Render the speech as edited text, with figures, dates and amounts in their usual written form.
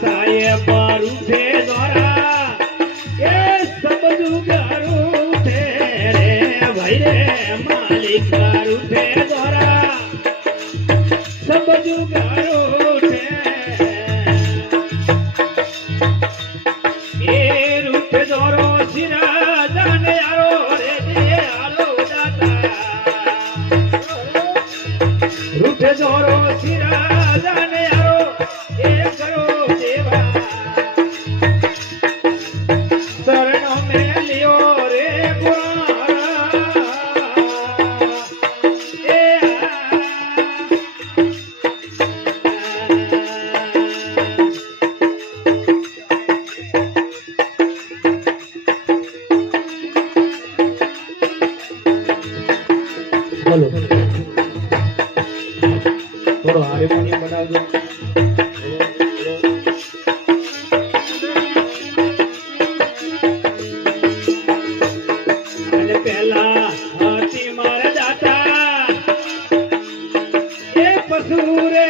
સાહેબ રૂઠે દ્વારા એ સમજુ રૂઠે રે ભાઈ રે માલિક રૂઠે દ્વારા સમજુ રૂઠે એ રૂઠે દોરો સિરા જાને આરો રે જે આલો દાતા રૂઠે દોરો સિરા જાને આરો એ કરો દેવા શરણ મેલ્યો રે પુરાણા એ બોલો થોડો હાર્મોનિયમ બનાવજો અને પહેલા હતી મારા દાતા એ પશુ રે